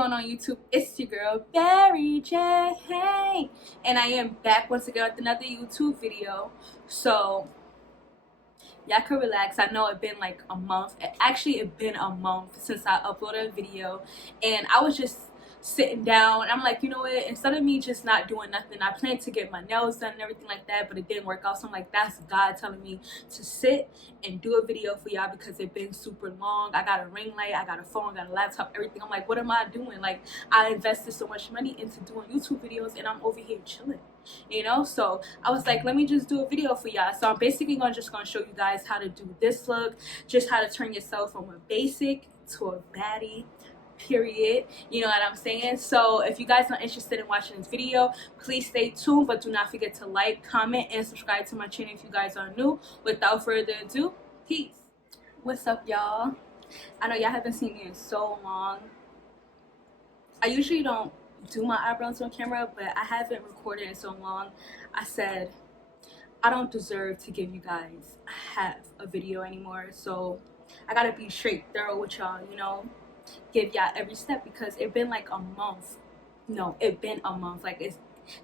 going on YouTube? It's your girl Barry J, and I am back once again with another YouTube video. So y'all can relax. I know it's been like a month. Actually, it's been a month since I uploaded a video, and I was just sitting down. I'm like, you know what, instead of me just not doing nothing, I planned to get my nails done and everything like that, but it didn't work out. So I'm like, that's God telling me to sit and do a video for y'all because it's been super long. I got a ring light, I got a phone, I got a laptop, everything. I'm like, what am I doing? Like, I invested so much money into doing YouTube videos and I'm over here chilling, you know? So I was like, let me just do a video for y'all. So I'm basically just gonna show you guys how to do this look, just how to turn yourself from a basic to a baddie, period. You know what I'm saying? So if you guys are interested in watching this video, please stay tuned, but do not forget to like, comment, and subscribe to my channel if you guys are new. Without further ado, peace. What's up, y'all? I know y'all haven't seen me in so long. I usually don't do my eyebrows on camera, but I haven't recorded in so long. I said I don't deserve to give you guys half a video anymore, so I gotta be straight thorough with y'all, you know, give y'all every step, because it's been like a month. No, it's been a month. Like, it's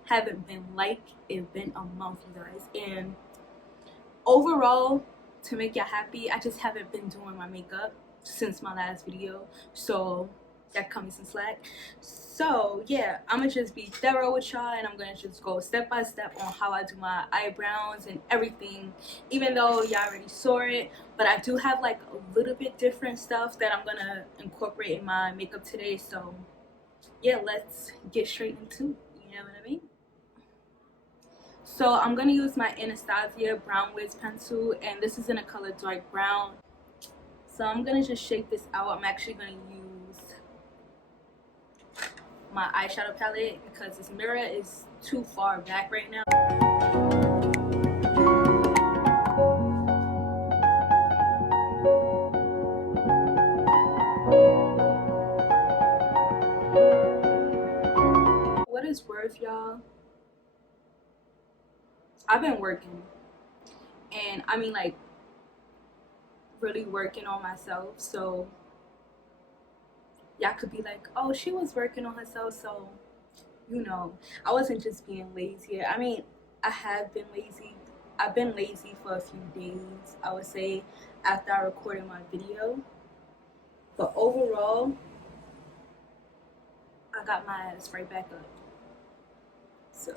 haven't been like, it's been a month, you guys. And overall, to make y'all happy, I just haven't been doing my makeup since my last video, so that cut me some slack. So yeah, I'm gonna just be thorough with y'all, and I'm gonna just go step by step on how I do my eyebrows and everything, even though y'all already saw it. But I do have like a little bit different stuff that I'm gonna incorporate in my makeup today. So yeah, let's get straight into it, you know what I mean? So I'm gonna use my Anastasia brown wiz pencil, and this is in a color dark brown. So I'm gonna just shake this out. I'm actually gonna use my eyeshadow palette because this mirror is too far back right now. What is worth, y'all, I've been working, and I mean like really working on myself. So y'all could be like, oh, she was working on herself, so you know, I wasn't just being lazy. I mean, I have been lazy. I've been lazy for a few days, I would say, after I recorded my video. But overall, I got my ass right back up. So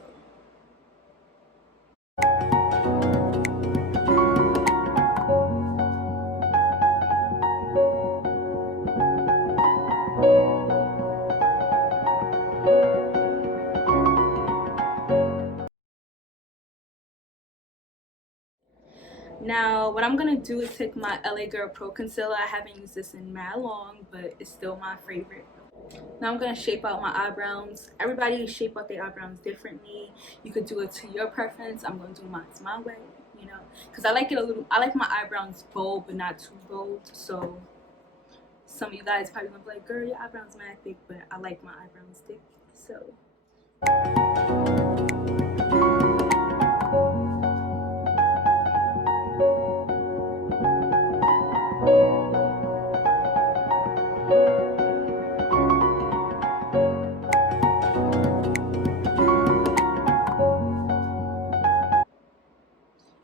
now what I'm gonna do is take my LA Girl Pro Concealer. I haven't used this in mad long, but it's still my favorite. Now I'm gonna shape out my eyebrows. Everybody shape out their eyebrows differently. You could do it to your preference. I'm gonna do mine my way, you know, because I like it a little. I like my eyebrows bold, but not too bold. So some of you guys probably gonna be like, girl, your eyebrows mad thick, but I like my eyebrows thick. So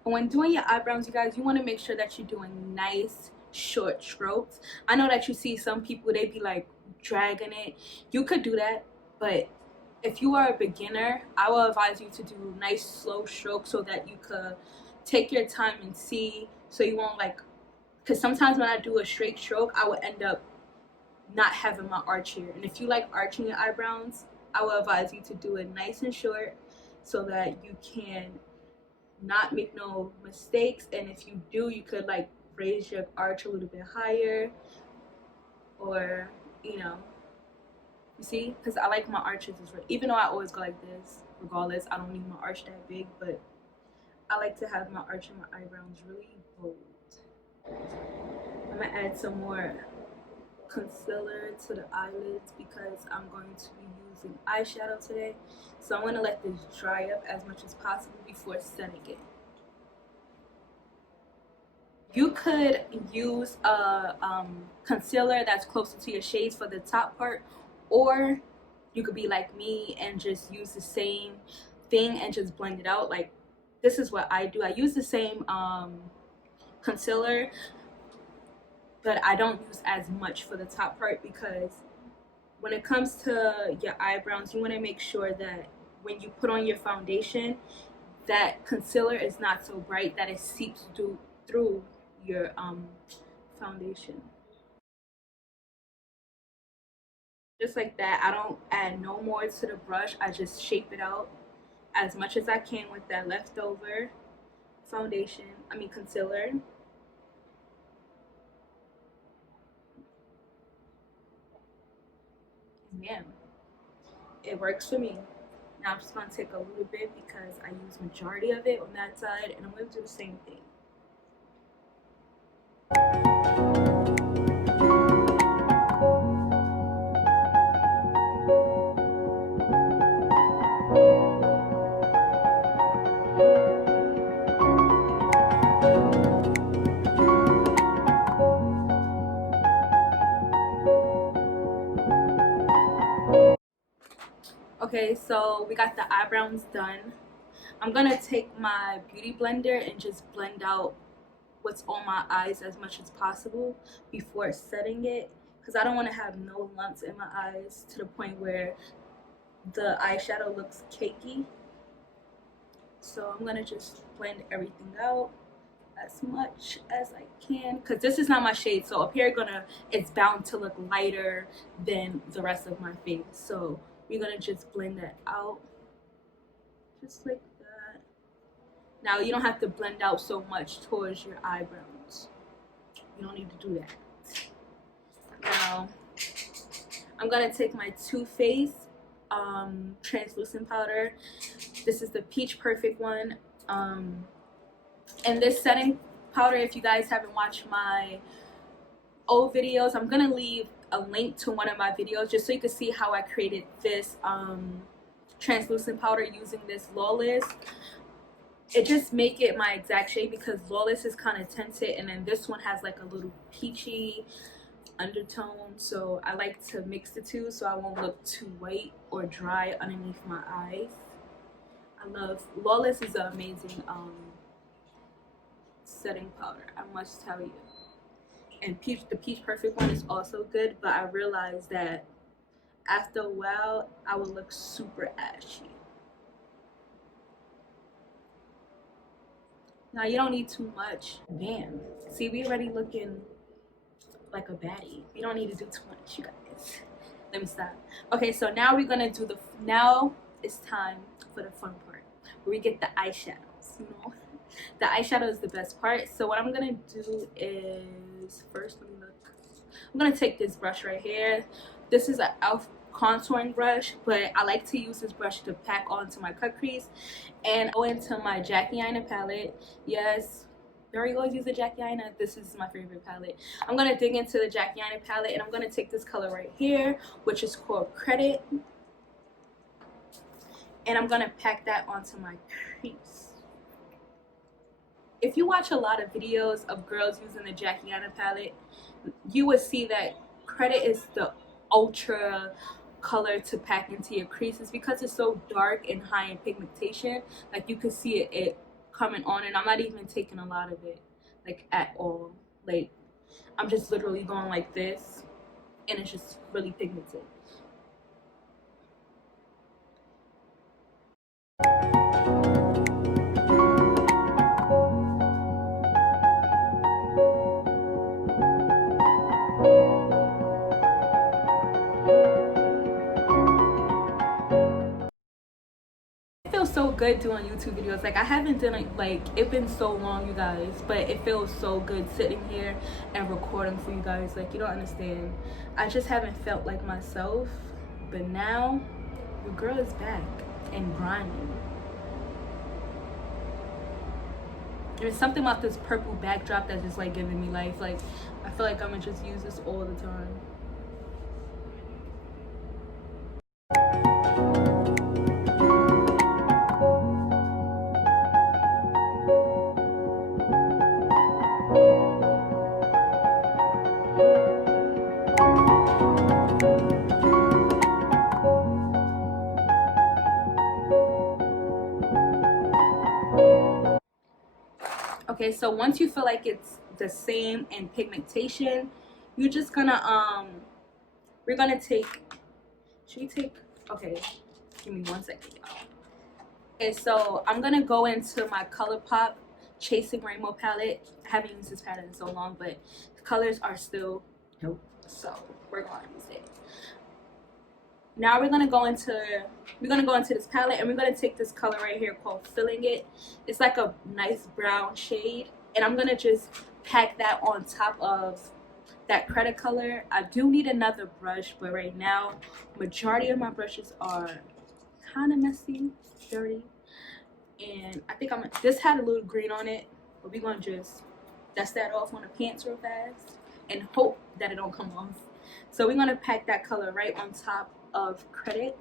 when doing your eyebrows, you guys, you want to make sure that you're doing nice short strokes. I know that you see some people, they be like dragging it. You could do that, but if you are a beginner, I will advise you to do nice slow strokes so that you could take your time and see, so you won't like, because sometimes when I do a straight stroke, I will end up not having my arch here. And if you like arching your eyebrows, I will advise you to do it nice and short so that you can not make no mistakes. And if you do, you could like raise your arch a little bit higher, or you know, you see, because I like my arches as well. Even though I always go like this regardless, I don't need my arch that big, but I like to have my arch and my eyebrows really bold. I'm gonna add some more concealer to the eyelids because I'm going to be using eyeshadow today. So I'm going to let this dry up as much as possible before setting it. You could use a concealer that's closer to your shades for the top part, or you could be like me and just use the same thing and just blend it out. Like, this is what I do. I use the same concealer, but I don't use as much for the top part, because when it comes to your eyebrows, you want to make sure that when you put on your foundation, that concealer is not so bright that it seeps through your foundation. Just like that. I don't add no more to the brush. I just shape it out as much as I can with that leftover concealer. Yeah, it works for me. Now I'm just going to take a little bit because I use majority of it on that side, and I'm going to do the same thing. Okay, so we got the eyebrows done. I'm gonna take my beauty blender and just blend out what's on my eyes as much as possible before setting it, because I don't want to have no lumps in my eyes to the point where the eyeshadow looks cakey. So I'm gonna just blend everything out as much as I can, because this is not my shade, so up here it's bound to look lighter than the rest of my face. So we're gonna just blend that out just like that. Now you don't have to blend out so much towards your eyebrows. You don't need to do that. Now I'm gonna take my Too Faced translucent powder. This is the Peach Perfect one. And this setting powder, if you guys haven't watched my old videos, I'm gonna leave a link to one of my videos just so you can see how I created this translucent powder using this Lawless. It just make it my exact shade, because Lawless is kind of tinted and then this one has like a little peachy undertone, so I like to mix the two so I won't look too white or dry underneath my eyes. I love Lawless. Is an amazing setting powder, I must tell you. And the Peach Perfect one is also good, but I realized that after a while I would look super ashy. Now you don't need too much. Damn, see, we already looking like a baddie. We don't need to do too much, you guys. Let me stop. Okay, so now we're gonna do now it's time for the fun part, where we get the eyeshadows, you know. The eyeshadow is the best part. So what I'm gonna do is, first, let me look. I'm gonna take this brush right here. This is an e.l.f. contouring brush, but I like to use this brush to pack onto my cut crease and go into my Aina palette. Yes, very always use the Aina. This is my favorite palette. I'm gonna dig into the Aina palette, and I'm gonna take this color right here, which is called Credit, and I'm gonna pack that onto my crease. If you watch a lot of videos of girls using the Aina palette, you would see that Credit is the ultra color to pack into your creases, because it's so dark and high in pigmentation. Like, you can see it coming on, and I'm not even taking a lot of it, like, at all. Like, I'm just literally going like this, and it's just really pigmented. So good doing YouTube videos. Like, I haven't done it, like, it's been so long, you guys, but it feels so good sitting here and recording for you guys. Like, you don't understand. I just haven't felt like myself, but now your girl is back and grinding. There's something about this purple backdrop that's just like giving me life. Like, I feel like I'm gonna just use this all the time. Okay, so once you feel like it's the same in pigmentation, you're just gonna we're gonna take, should we take, okay, give me 1 second, y'all. Okay, so I'm gonna go into my Colourpop Chasing Rainbow palette. I haven't used this palette in so long, but the colors are still dope, so we're gonna use it. Now we're gonna go into this palette, and we're gonna take this color right here called Filling It. It's like a nice brown shade, and I'm gonna just pack that on top of that credit color. I do need another brush, but right now majority of my brushes are kind of messy, dirty, and I think this had a little green on it, but we're gonna just dust that off on the pants real fast and hope that it don't come off. So we're gonna pack that color right on top of credit.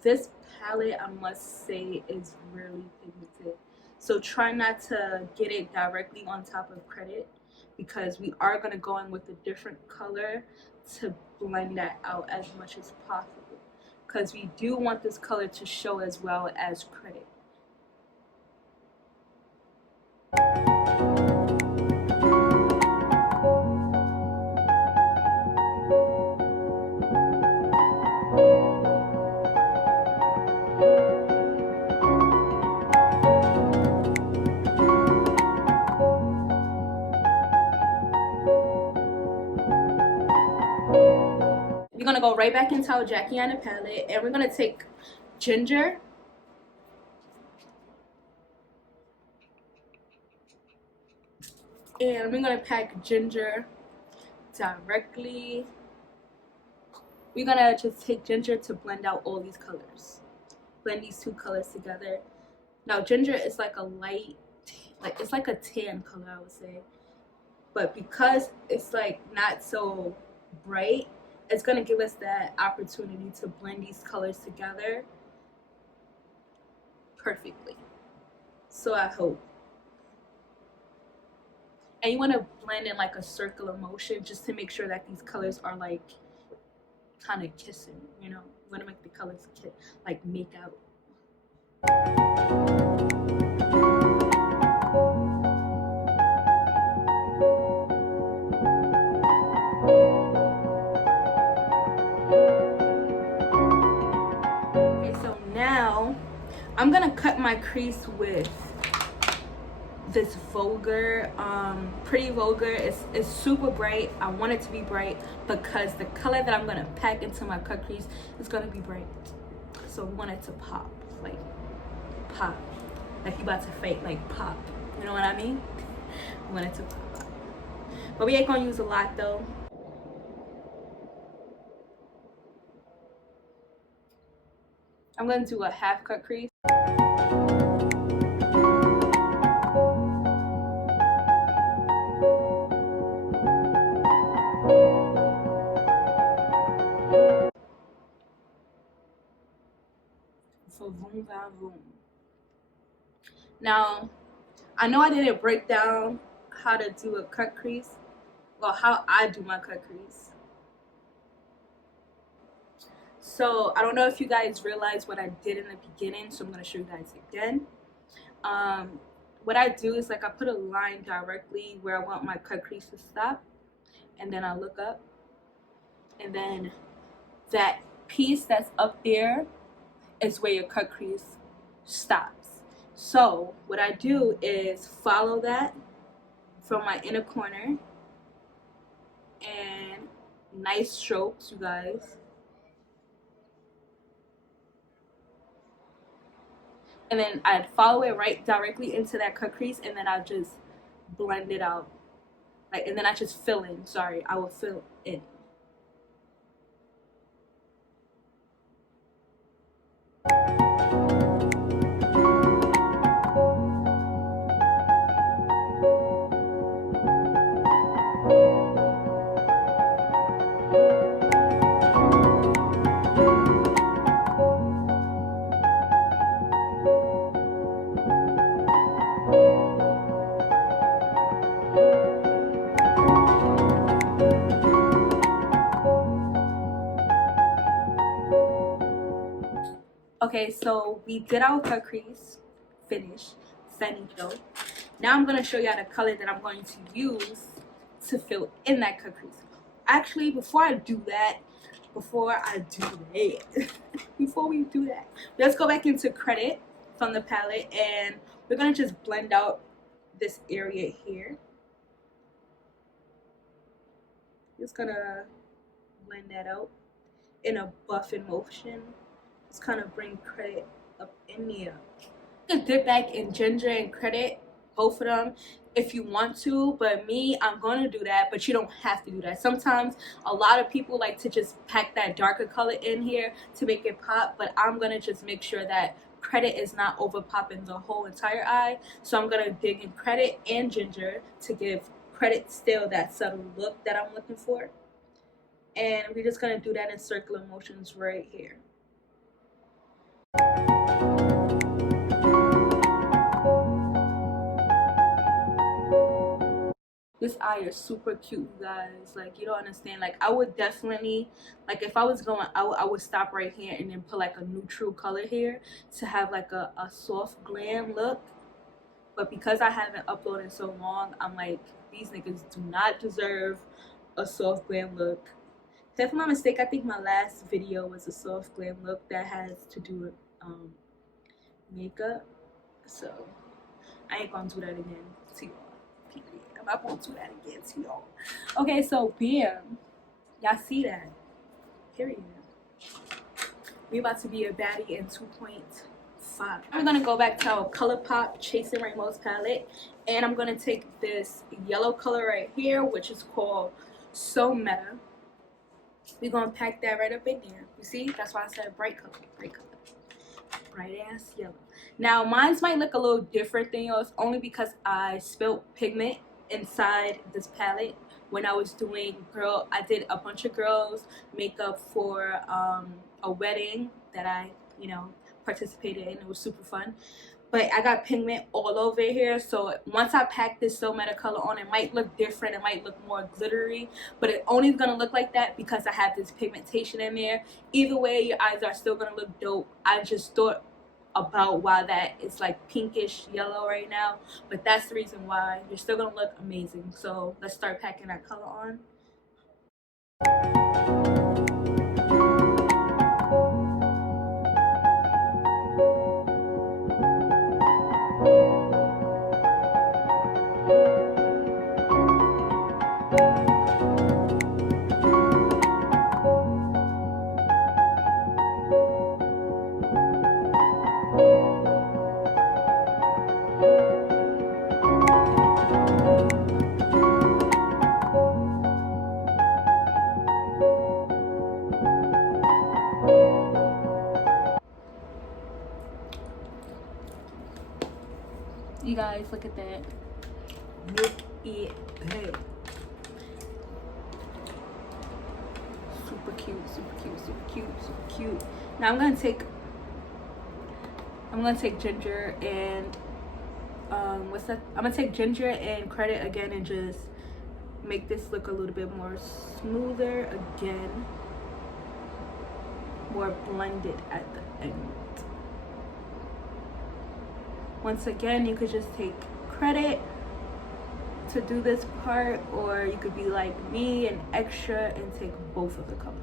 This palette, I must say, is really pigmented, so try not to get it directly on top of credit, because we are going to go in with a different color to blend that out as much as possible, because we do want this color to show as well as credit. We're gonna go right back into our Jackie Aina palette, and we're gonna take ginger, and we're gonna pack ginger directly. We're gonna just take ginger to blend out all these colors, blend these two colors together. Now ginger is like a light, like it's like a tan color, I would say, but because it's like not so bright, it's gonna give us that opportunity to blend these colors together perfectly. So I hope. And you want to blend in like a circular motion just to make sure that these colors are like kind of kissing, you know. You want to make the colors like make out. Okay, so now I'm gonna cut my crease with this Vulgar, Pretty Vulgar. It's super bright. I want it to be bright because the color that I'm gonna pack into my cut crease is gonna be bright. So we want it to pop, like you about to fake, like pop. You know what I mean? We want it to pop. But we ain't gonna use a lot though. I'm gonna do a half cut crease. So boom, boom, boom. Now, I know I didn't break down how to do a cut crease. Well, how I do my cut crease. So I don't know if you guys realize what I did in the beginning, so I'm gonna show you guys again. What I do is like I put a line directly where I want my cut crease to stop, and then I look up, and then that piece that's up there is where your cut crease stops. So what I do is follow that from my inner corner, and nice strokes, you guys. And then I'd follow it right directly into that cut crease, and then I'll just blend it out. Like, and then I just fill in. Sorry, I will fill in. Okay, so we did our cut crease finish, finito. Now I'm gonna show y'all the color that I'm going to use to fill in that cut crease. Actually, before I do that, before we do that, let's go back into Credit from the palette, and we're gonna just blend out this area here. Just gonna blend that out in a buffing motion. Just kind of bring Credit up in there. You can dip back in Ginger and Credit, both of them, if you want to, but me, I'm gonna do that, but you don't have to do that. Sometimes a lot of people like to just pack that darker color in here to make it pop, but I'm gonna just make sure that Credit is not over popping the whole entire eye. So I'm gonna dig in Credit and Ginger to give Credit still that subtle look that I'm looking for, and we're just gonna do that in circular motions right here. This eye is super cute, you guys. Like, you don't understand. Like, I would definitely, like, if I was going out, I would stop right here and then put like a neutral color here to have like a soft glam look. But because I haven't uploaded so long, I'm like, these niggas do not deserve a soft glam look. If I'm not mistaken, I think my last video was a soft glam look that has to do with makeup. So I ain't gonna do that again to y'all. I'm not gonna do that again to y'all. Okay, so bam, y'all see that? Period. We about to be a baddie in 2.5. I'm gonna go back to our Colourpop Chasing Rainbows palette, and I'm gonna take this yellow color right here, which is called So Meta. We're gonna pack that right up in there. You see? That's why I said bright color, bright color. Bright ass yellow. Now mine's might look a little different than yours, only because I spilled pigment inside this palette when I was doing I did a bunch of girls makeup for a wedding that I participated in. It was super fun, but I got pigment all over here. So once I pack this So Meta color on, it might look different, it might look more glittery, but it only is gonna look like that because I have this pigmentation in there. Either way, your eyes are still gonna look dope. I just thought about why that is like pinkish yellow right now, but that's the reason why. You're still gonna look amazing. So let's start packing that color on. You guys, look at that. Look at that. Super cute, super cute, super cute, super cute. Now I'm gonna take Ginger and what's that? I'm gonna take Ginger and Credit again and just make this look a little bit more smoother again, more blended at the end. Once again, you could just take Credit to do this part, or you could be like me and extra and take both of the colors.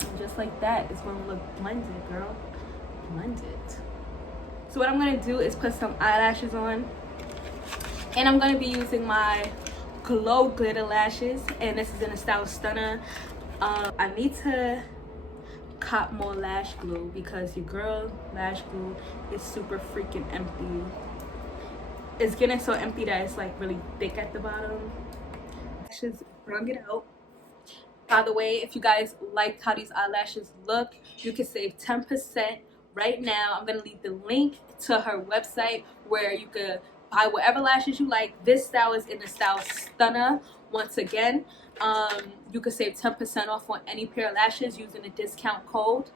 And just like that, it's gonna look blended, girl. Blended. So what I'm gonna do is put some eyelashes on, and I'm gonna be using my Glo Glittaz lashes, and this is in the style STUNNA. I need to cop more lash glue because your girl lash glue is super freaking empty. It's getting so empty that it's like really thick at the bottom. Lashes brung it out. By the way, if you guys liked how these eyelashes look, you can save 10% right now. I'm gonna leave the link to her website where you could buy whatever lashes you like. This style is in the style STUNNA. Once again, you could save 10% off on any pair of lashes using the discount code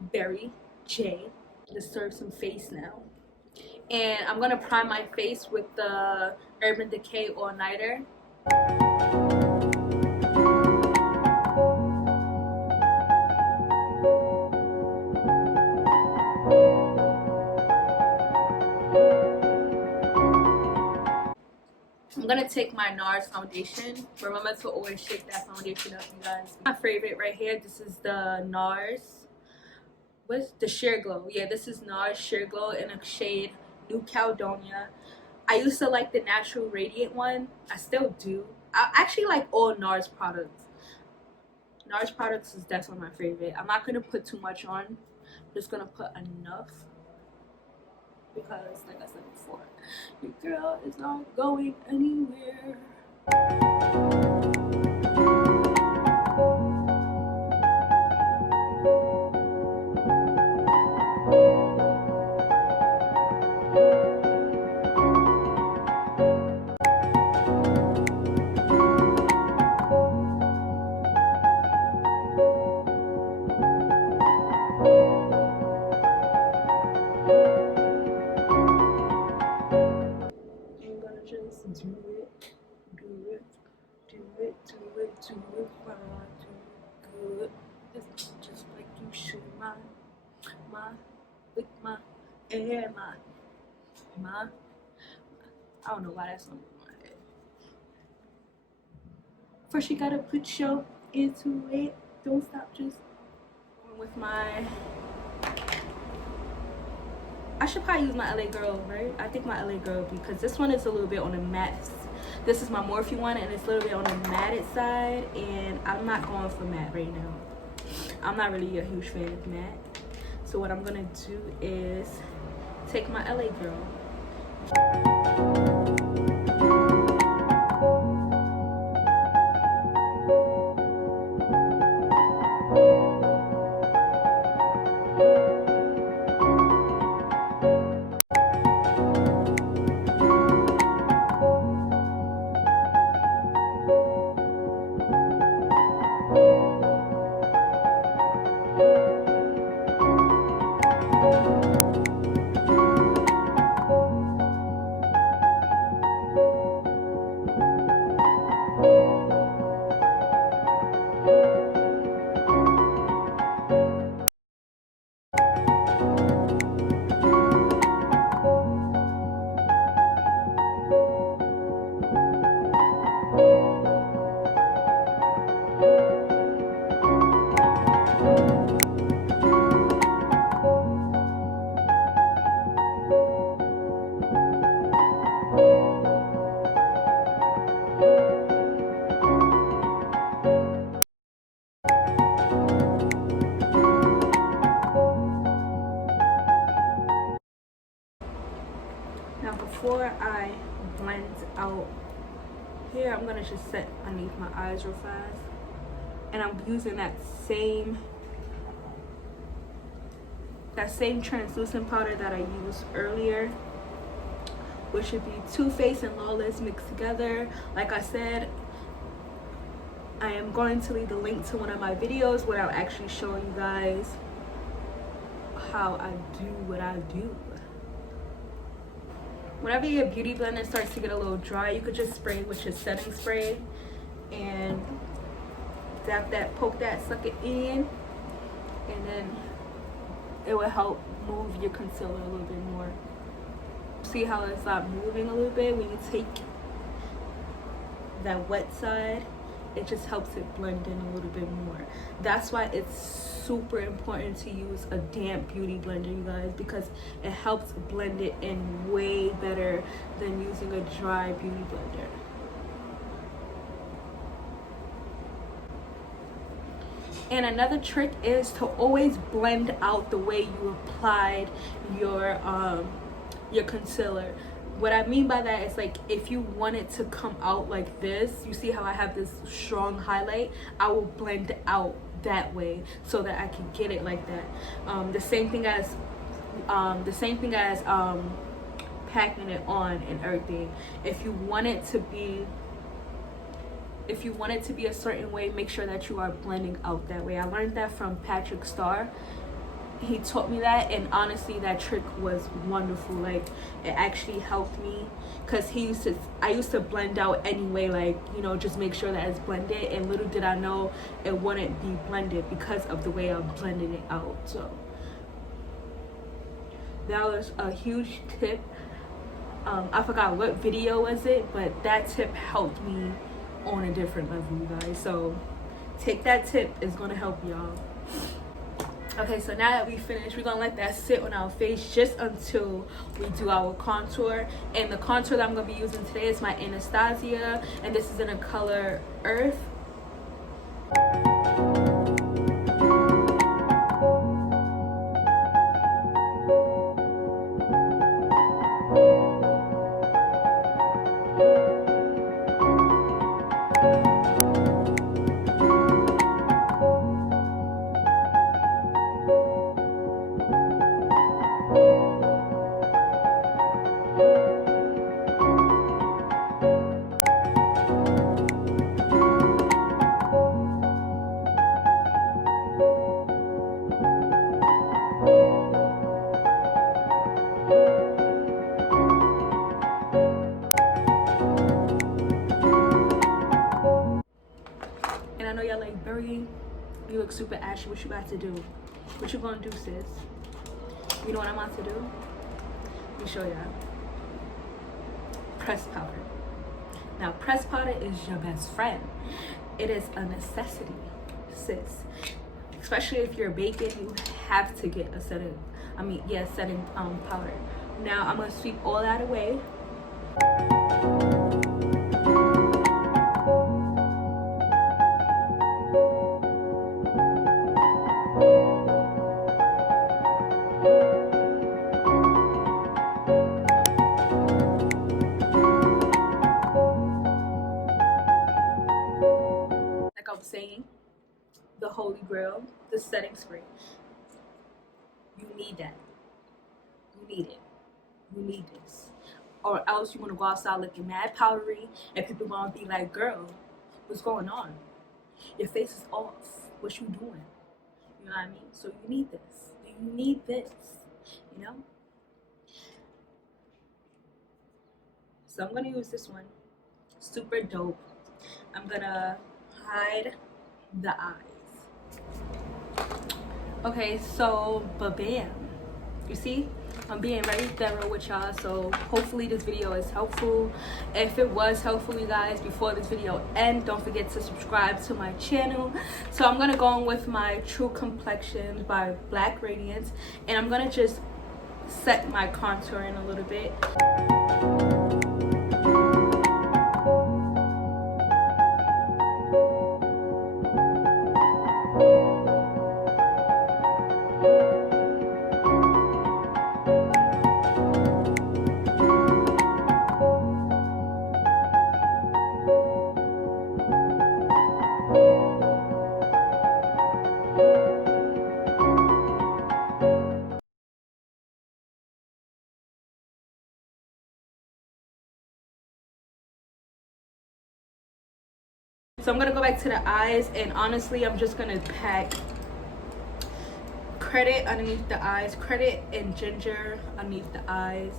Berry J. Let's serve some face now, and I'm gonna prime my face with the Urban Decay All Nighter. I'm gonna take my Nars Foundation. Remember to always shake that foundation up, you guys. My favorite right here, this is the Nars, what's the Sheer Glow? Yeah, this is Nars Sheer Glow in a shade New Caledonia. I used to like the natural radiant one. I still do. I actually like all Nars products. Nars products is definitely my favorite. I'm not gonna put too much on. I'm just gonna put enough, because like I said before, your girl is not going anywhere. Just like you should. With my hair, my. I don't know why that's on my head. First, you gotta put your into it. Don't stop. Just going with my. I should probably use my LA Girl, right? I think my LA Girl, because this one is a little bit on the matte. This is my Morphe one, and it's a little bit on the matted side, and I'm not going for matte right now. I'm not really a huge fan of matte. So what I'm gonna do is take my LA Girl. Now before I blend out here, I'm gonna just set underneath my eyes real fast, and I'm using that same translucent powder that I used earlier, which should be Too Faced and Lawless mixed together. Like I said, I am going to leave the link to one of my videos where I'll actually show you guys how I do what I do. Whenever your beauty blender starts to get a little dry, you could just spray with your setting spray and dab that, poke that, suck it in, and then it will help move your concealer a little bit more. See how it's not moving a little bit when you take that wet side? It just helps it blend in a little bit more. That's why it's super important to use a damp beauty blender, you guys, because it helps blend it in way better than using a dry beauty blender. And another trick is to always blend out the way you applied your concealer. What I mean by that is, like, if you want it to come out like this, you see how I have this strong highlight, I will blend out that way so that I can get it like that. The same thing as packing it on and everything. If you want it to be a certain way, make sure that you are blending out that way. I learned that from Patrick Starr. He taught me that, and honestly that trick was wonderful. Like, it actually helped me, because I used to blend out anyway, like, you know, just make sure that it's blended, and little did I know it wouldn't be blended because of the way I blended it out. So that was a huge tip I forgot what video was it, but that tip helped me on a different level, you guys. So take that tip, it's gonna help y'all. Okay, so now that we finished, we're gonna let that sit on our face just until we do our contour. And the contour that I'm gonna be using today is my Anastasia, and this is in the color Earth. I know y'all like, Berry, you look super ashy. What you about to do? What you gonna do, sis? You know what I'm about to do? Let me show y'all. PressPowder. Now, PressPowder is your best friend. It is a necessity, sis. Especially if you're baking, you have to get a setting. Setting powder. Now I'm gonna sweep all that away. Saying, the holy grail, the setting spray. You need that. You need it. You need this. Or else you're gonna go outside looking mad powdery and people gonna be like, girl, what's going on? Your face is off. What you doing? You know what I mean? So you need this. You need this. You know? So I'm gonna use this one. Super dope. I'm gonna hide the eyes. Okay, so bam, you see, I'm being very thorough with y'all, so hopefully this video is helpful. If it was helpful, you guys, before this video ends, don't forget to subscribe to my channel. So I'm gonna go on with my True Complexion by Black Radiance, and I'm gonna just set my contour in a little bit. So I'm gonna go back to the eyes, and honestly, I'm just gonna pack credit underneath the eyes, credit and ginger underneath the eyes.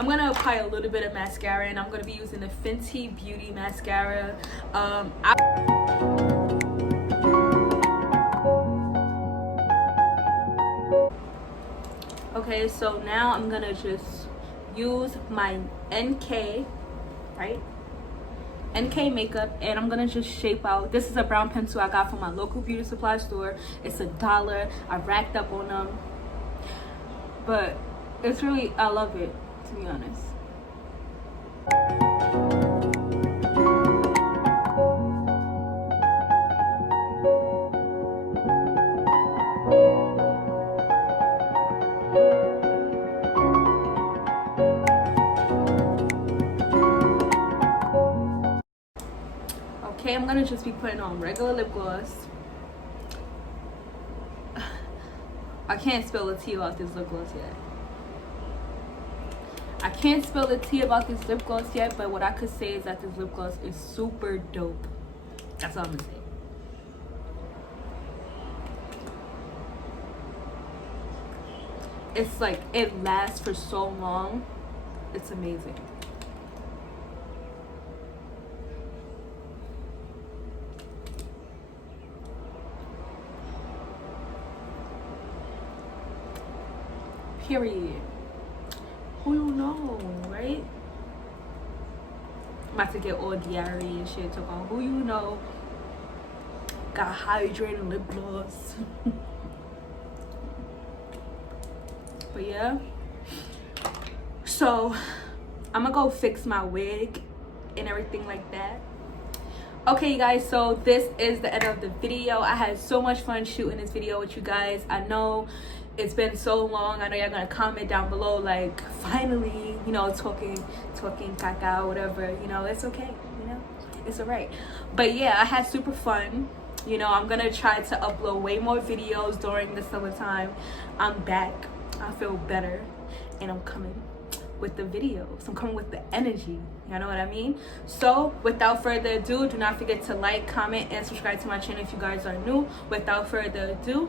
I'm gonna apply a little bit of mascara, and I'm gonna be using the Fenty Beauty mascara. Okay, so now I'm gonna just use my NK, right? NK makeup, and I'm gonna just shape out. This is a brown pencil I got from my local beauty supply store. It's $1. I racked up on them, but it's really, I love it, to be honest. Okay, I'm gonna just be putting on regular lip gloss. I can't spill the tea off this lip gloss yet. I can't spill the tea about this lip gloss yet, but what I could say is that this lip gloss is super dope. That's all I'm gonna say. It's like, it lasts for so long. It's amazing. Period. Who you know, right? I'm about to get all diarrhea and shit. Talk about who you know got hydrating lip gloss. But yeah, so I'm gonna go fix my wig and everything like that. Okay, you guys, so this is the end of the video. I had so much fun shooting this video with you guys. I know it's been so long. I know y'all gonna comment down below like, finally, you know, talking caca, whatever. You know, it's okay, you know, it's all right. But yeah, I had super fun. You know, I'm gonna try to upload way more videos during the summertime. I'm back, I feel better, and I'm coming with the videos. I'm coming with the energy, you know what I mean? So without further ado, do not forget to like, comment, and subscribe to my channel if you guys are new. Without further ado,